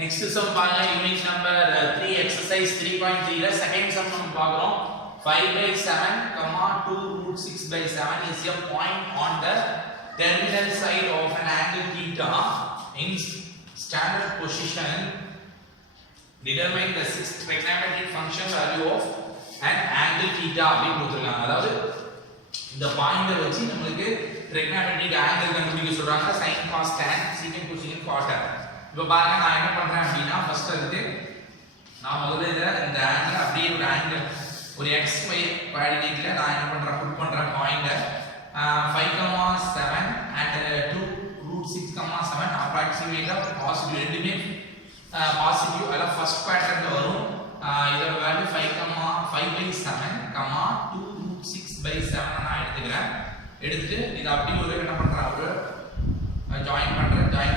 Next sum பாருங்க unit number 3 exercise 3.3 ல second sum நம்ம பார்க்கிறோம் 5/7, 2√6/7 is a point on the terminal side of an angle theta in standard position. Determine the sixth trigonometric function value of an angle theta அப்படி கொடுத்திருக்காங்க. அதாவது இந்த பாயிண்ட வச்சு நமக்கு trigonometric angle கண்டுபிடிக்க சொல்றாங்க. sin cos tan secant cosecant cot. இப்போ பாருங்க நான் என்ன பண்றேன் அப்படினா ஃபர்ஸ்ட் வந்து நான் முதல்ல இந்த ஆங்கிள் அப்படியே ஒரு ஆங்கிள் ஒரு xy கோஆர்டினேட்ல நான் என்ன பண்றேன் புட் பண்றேன் பாயிண்ட 5,7 and 2√6,7 அப்ராக்ஸிமேட்டா பாசிட்டிவ் ரெண்டுமே பாசிட்டிவ் அல ஃபர்ஸ்ட் குவாட்ரண்ட்ல வரும். இதோட வேல்யூ 5/7, 2√6/7 நான் எடுத்துக்கிறேன். எடுத்துட்டு இத அப்படியே ஒரு என்ன பண்றேன் ஒரு ஜாயின்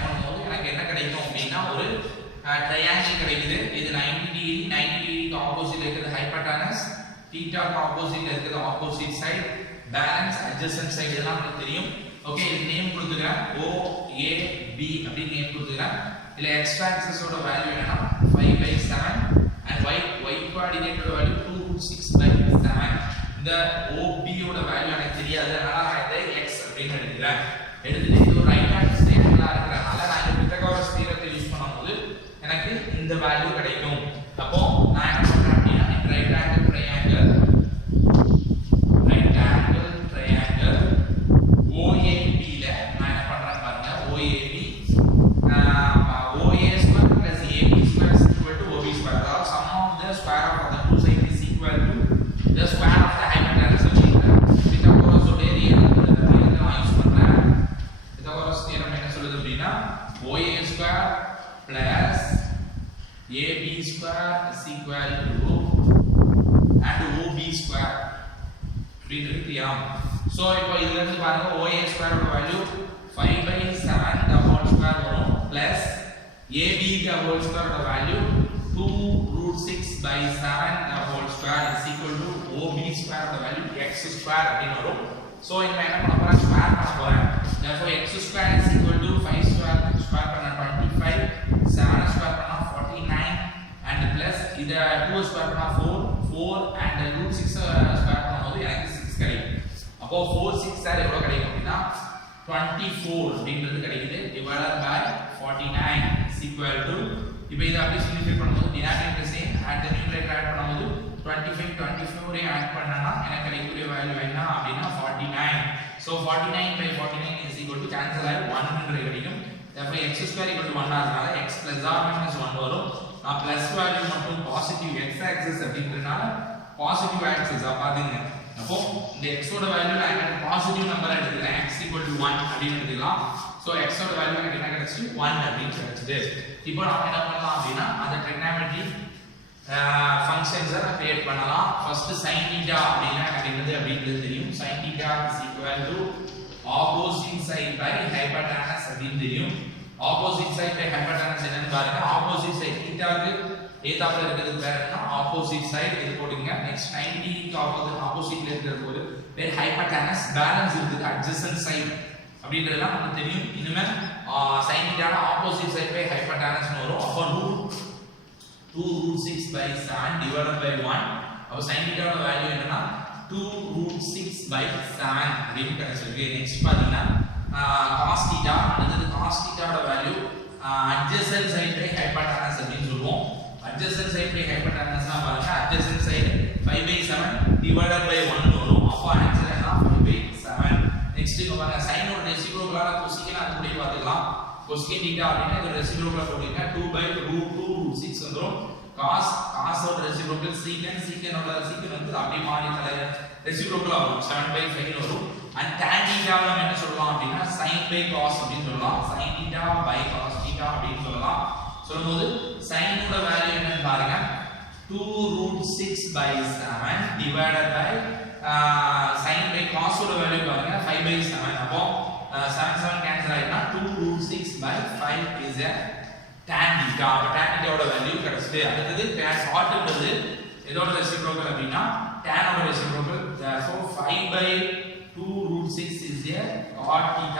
பண்ணும்போது எனக்கு என்ன கிடைக்கும் அப்படினா ஒரு ட்ரையாங்கிள் கிடைக்குது. இது 90 டிகிரிக்கு ஆப்போசிட்ல இருக்குது ஹைபோடெனஸ், தீட்டாக்கு ஆப்போசிட்ல இருக்குது opposite side, balance adjacent side இதெல்லாம் நமக்கு தெரியும். ஓகே, இது நேம் கொடுத்துக்கிறேன் OAB அப்படி நேம் கொடுத்துக்கிறேன். இல்ல x ஆக்சிஸ் ஓட வேல்யூ என்னன்னா 5/7 and y கோஆர்டினேட் ஓட வேல்யூ 2√6/7. இந்த OB ஓட வேல்யூ எனக்கு தெரியாது, அதனால நான் இதை x அப்படினு எடுத்துக்கிறேன். எடுத்துட்டு இது ஒரு ரைட் ஹேண்ட் ட்ரையாங்கிளா இருக்கறனால நான் இந்த பித்தகோரஸ் தியரத்தை யூஸ் பண்ணும்போது எனக்கு இந்த வேல்யூ கிடைக்கும். அப்போ நான் என்ன பண்றேன் அப்படினா இந்த ரைட் ஆங்கிள் ட்ரையாங்கிள் OAB ல நான் என்ன பண்றேன் பாருங்க OAB OA square plus AB square is equal to OB square. அதாவது sum of the square of the two sides is equal to the square of the hypotenuse. Pythagoras உடைய தியரத்தை நான் use பண்றேன். பித்தகோரஸ் தியரம் என்ன சொல்லுது அப்படினா OA square plus AB square is equal to and OB square அப்படின்னு இருக்குயா. So இப்போ இதுல இருந்து பாருங்க OA square ஓட வேல்யூ 5/7 the whole square வரும் plus AB the whole square ஓட value 2√6/7 the whole square is equal to OB square ஓட value x square அப்படின்னு வரும். சோ இப்போ என்ன பண்ண போறேன் ஸ்கொயர் பண்ண போறேன். therefore x square is equal to 5 square பண்ணா 25, 7 square பண்ணா 49 and plus இத 2 square பண்ணா 4 and √6 square பண்ணும்போது எனக்கு 6 கிடைக்கும். அப்போ 4 6 சார் எவ்வளவு கிடைக்கும் அப்படினா 24 அப்படிங்கிறது கிடைக்குது divided by 49 is equal to இப்போ இத அப்படியே சிம்பிளிஃபை பண்ணும்போது denominator same and numerator add பண்ணும்போது 24 ஐ ஆட் பண்ணனா எனக்கு கிடைக்கக்கூடிய வேல்யூ என்ன அப்படினா 49. so 49/49 is equal to cancel ஆகி 1 என்று கிடைக்கும். therefore x square equal to 1 ஆகிறதுனால x plus or minus 1 வரும். நான் பிளஸ் வேல்யூ மட்டும் பாசிட்டிவ் x ஆக்சிஸ் அப்படின்றனால பாசிட்டிவ் ஆக்சிஸ் பாத்தீங்க. அப்போ இந்த x ஓட வேல்யூ நான் என்ன பாசிட்டிவ் நம்பரா எடுத்துக்கிறேன். x equal to 1 அப்படி எடுத்துக்கலாம். சோ x ஓட வேல்யூ எனக்கு என்ன கிடைச்சு 1 அப்படி கிடைச்சிது. இப்போ நாம என்ன பண்ணலாம் அப்படினா அந்த trigonometric functions நான் கிரியேட் பண்ணலாம். ஃபர்ஸ்ட் sin θ அப்படினா அப்படிங்கிறது தெரியும். sin θ is equal to opposite side by hypotenuse அப்படின்னு தெரியும். opposite side by hypotenuse என்னன்னு பாருங்க. opposite side θ க்கு ஏதாப்புல இருக்குது பேர் என்ன opposite side இது போடுங்க. next 90 டிகிரிக்கு ஆப்போசிட்ல இருக்கிறது போது வேற hypotenuse பேலன்ஸ் இருக்குது adjacent side அப்படின்றதெல்லாம் நமக்கு தெரியும். இனிமே sin θ னா opposite side by hypotenuse னு வரும். அப்போ 2√6/7 divided by 1. அப்போ sin θ ஓட வேல்யூ என்னன்னா 2√6/7 அப்படின்னு கிடைச்சிருக்கு. நெக்ஸ்ட் பாத்தீங்கன்னா cos θ அடுத்து cos θ ஓட value adjacent side by hypotenuse அப்படின்னு சொல்லுவோம். adjacent side by hypotenuse னா பாருங்க adjacent side 5/7 divided by 1 வரும். அப்போ ஆன்சர் என்ன 5/7. நெக்ஸ்ட் இங்க பாருங்க sin ஓட ரெசிப்ரோக்கலான cosecant அது கூட பாத்துக்கலாம். cosecant θ அப்படினா இது ரெசிப்ரோக்கலா போடுங்க 2/√2√6 வந்துரும். cos ஓட ரெசிப்ரோக்கல் secant ஓட secant வந்து அப்படியே மாறி தலை ரெசிப்ரோக்கலா வரும் 7/5 வரும். and tan θ நம்ம என்ன சொல்லலாம் அப்படினா sin/cos அப்படினு சொல்லலாம். sin θ /cos θ அப்படினு சொல்லலாம். சொல்லும்போது sin ஓட வேல்யூ என்னன்னு பாருங்க 2√6/7 divided by sin/cos ஓட வேல்யூ பாருங்க 5/7. அப்போ 7 கேன்சல் ஆயிடுனா 2√6/5 is a tan θ. அப்ப tan θ ஓட வேல்யூ கிடைச்சிட்டு அடுத்து tan cotன்றது இதோட ரெசிப்ரோக்கல் அப்படினா tan ஓட reciprocal. therefore 5/2√6 is a cot θ.